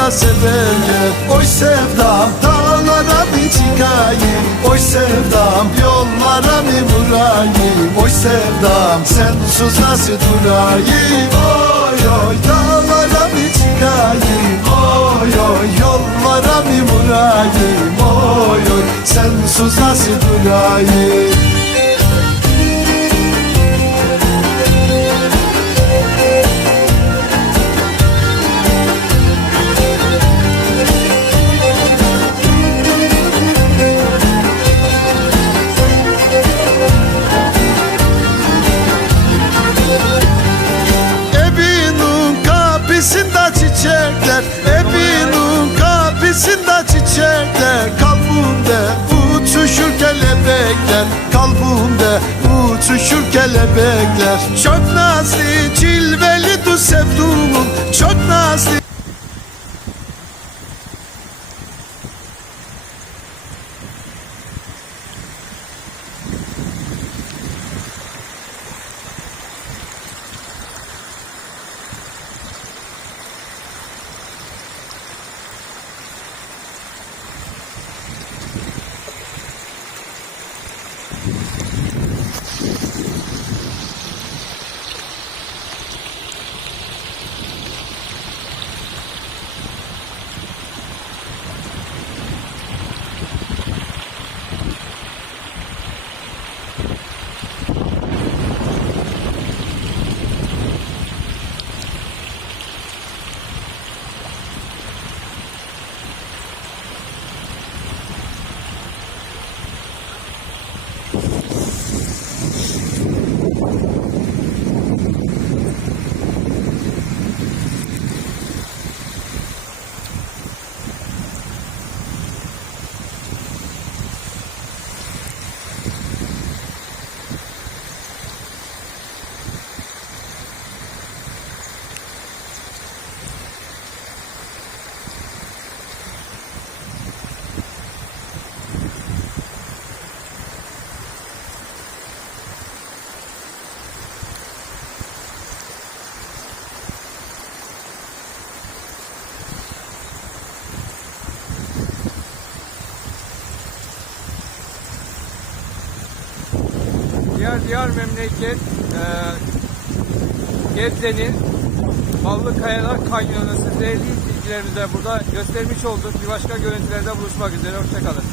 da severler Oy sevdam dağlara bir çıkayım. Oy sevdam yollara mı vurayım. Oy sevdam sensiz nasıl durayım? Oy oy dağlara bir çıkayım. Oy oy yollara mı vurayım. Oy oy sensiz nasıl durayım kelebekler Kalbimde uçuşur kelebekler. Çok nazlı Diğer diğer memleket e, Gebze'nin Ballı Kayalar Kanyonu değerli izleyicilerimize burada göstermiş olduk. Bir başka görüntülerde buluşmak üzere. Hoşçakalın.